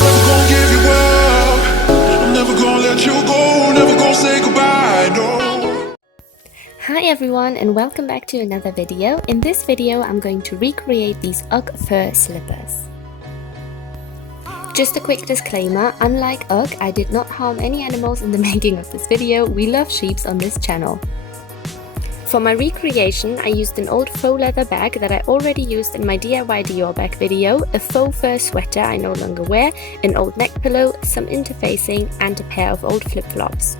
Never gonna give you up. I'm never gonna let you go. Never gonna say goodbye, no. Hi everyone and welcome back to another video. In this video I'm going to recreate these UGG fur slippers. Just a quick disclaimer, unlike UGG, I did not harm any animals in the making of this video. We love sheeps on this channel. For my recreation, I used an old faux leather bag that I already used in my DIY Dior bag video, a faux fur sweater I no longer wear, an old neck pillow, some interfacing and a pair of old flip-flops.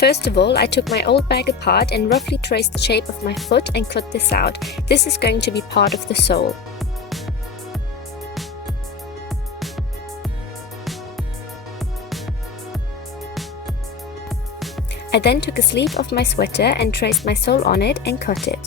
First of all, I took my old bag apart and roughly traced the shape of my foot and cut this out. This is going to be part of the sole. I then took a sleeve of my sweater and traced my sole on it and cut it.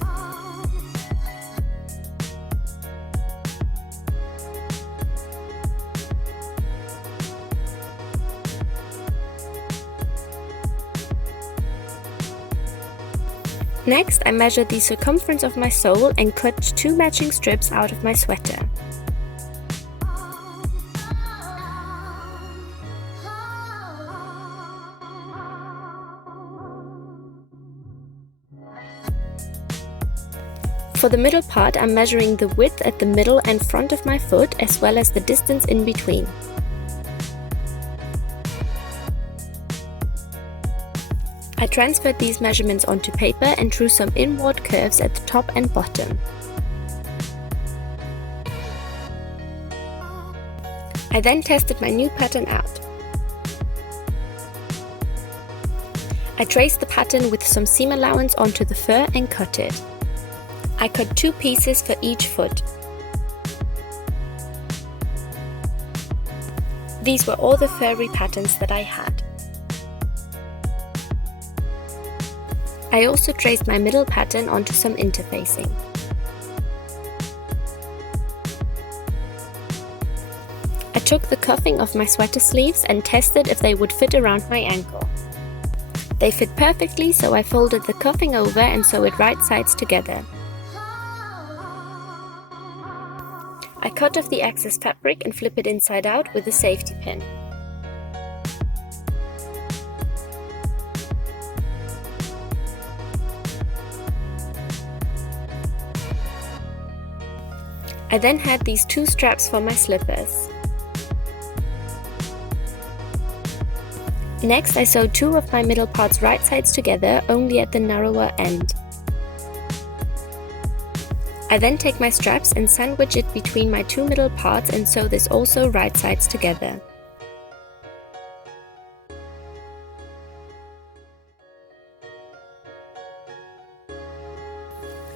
Next, I measured the circumference of my sole and cut 2 matching strips out of my sweater. For the middle part, I'm measuring the width at the middle and front of my foot as well as the distance in between. I transferred these measurements onto paper and drew some inward curves at the top and bottom. I then tested my new pattern out. I traced the pattern with some seam allowance onto the fur and cut it. I cut 2 pieces for each foot. These were all the furry patterns that I had. I also traced my middle pattern onto some interfacing. I took the cuffing of my sweater sleeves and tested if they would fit around my ankle. They fit perfectly, so I folded the cuffing over and sewed it right sides together. I cut off the excess fabric and flip it inside out with a safety pin. I then had these 2 straps for my slippers. Next, I sewed 2 of my middle parts right sides together, only at the narrower end. I then take my straps and sandwich it between my 2 middle parts and sew this also right sides together.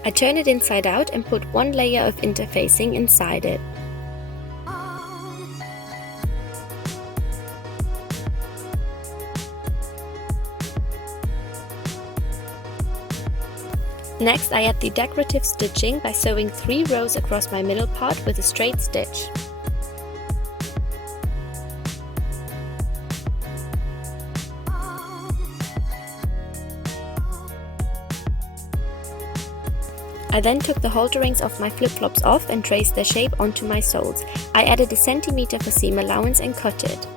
I turn it inside out and put 1 layer of interfacing inside it. Next, I add the decorative stitching by sewing 3 rows across my middle part with a straight stitch. I then took the halter rings of my flip-flops off and traced their shape onto my soles. I added a centimeter for seam allowance and cut it.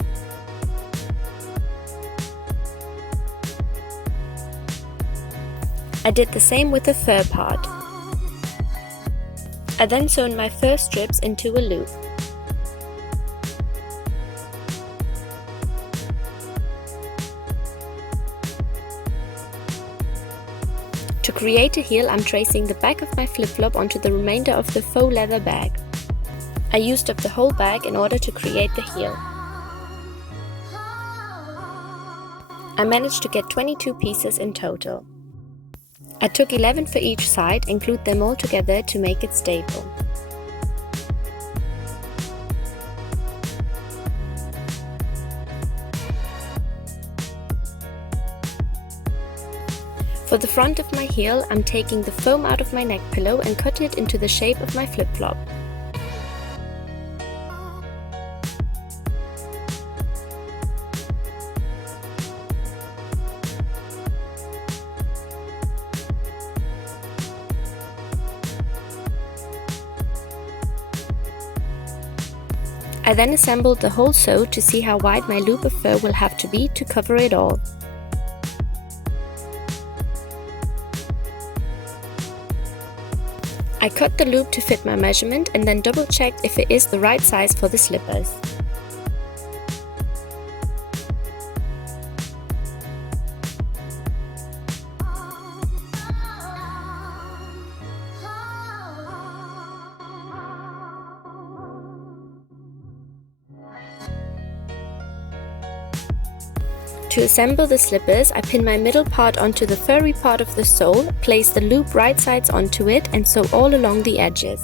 I did the same with the fur part. I then sewn my fur strips into a loop. To create a heel, I'm tracing the back of my flip-flop onto the remainder of the faux leather bag. I used up the whole bag in order to create the heel. I managed to get 22 pieces in total. I took 11 for each side and glued them all together to make it stable. For the front of my heel, I'm taking the foam out of my neck pillow and cut it into the shape of my flip-flop. I then assembled the whole sew to see how wide my loop of fur will have to be to cover it all. I cut the loop to fit my measurement and then double checked if it is the right size for the slippers. To assemble the slippers, I pin my middle part onto the furry part of the sole, place the loop right sides onto it and sew all along the edges.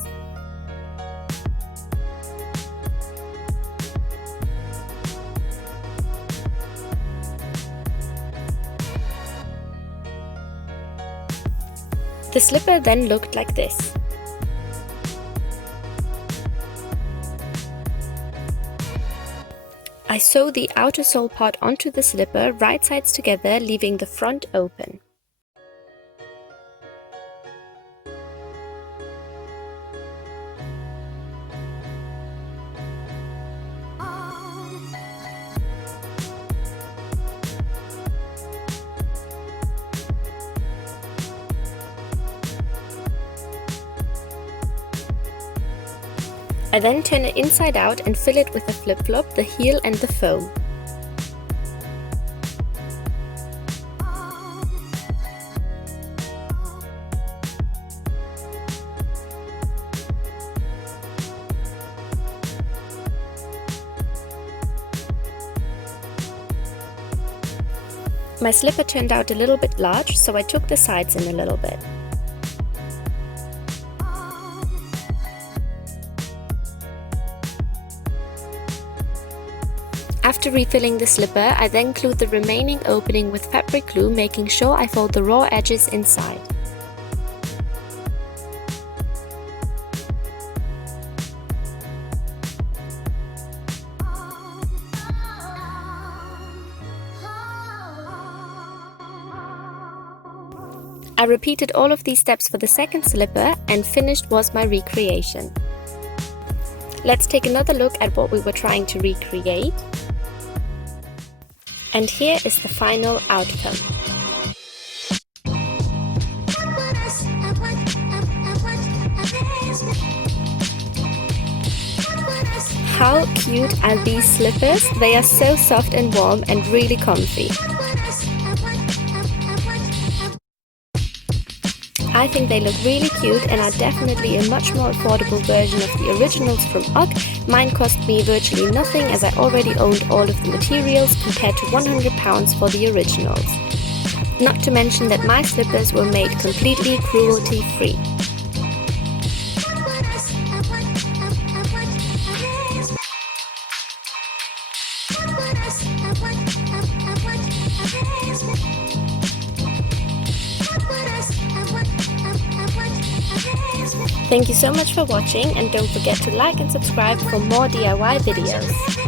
The slipper then looked like this. I sew the outer sole part onto the slipper, right sides together, leaving the front open. I then turn it inside out and fill it with the flip-flop, the heel and the faux. My slipper turned out a little bit large, so I took the sides in a little bit. After refilling the slipper, I then glued the remaining opening with fabric glue, making sure I fold the raw edges inside. I repeated all of these steps for the second slipper, and finished was my recreation. Let's take another look at what we were trying to recreate. And here is the final outcome. How cute are these slippers? They are so soft and warm and really comfy. I think they look really cute and are definitely a much more affordable version of the originals from UGG. Mine cost me virtually nothing as I already owned all of the materials compared to £100 for the originals. Not to mention that my slippers were made completely cruelty free. Thank you so much for watching, and don't forget to like and subscribe for more DIY videos.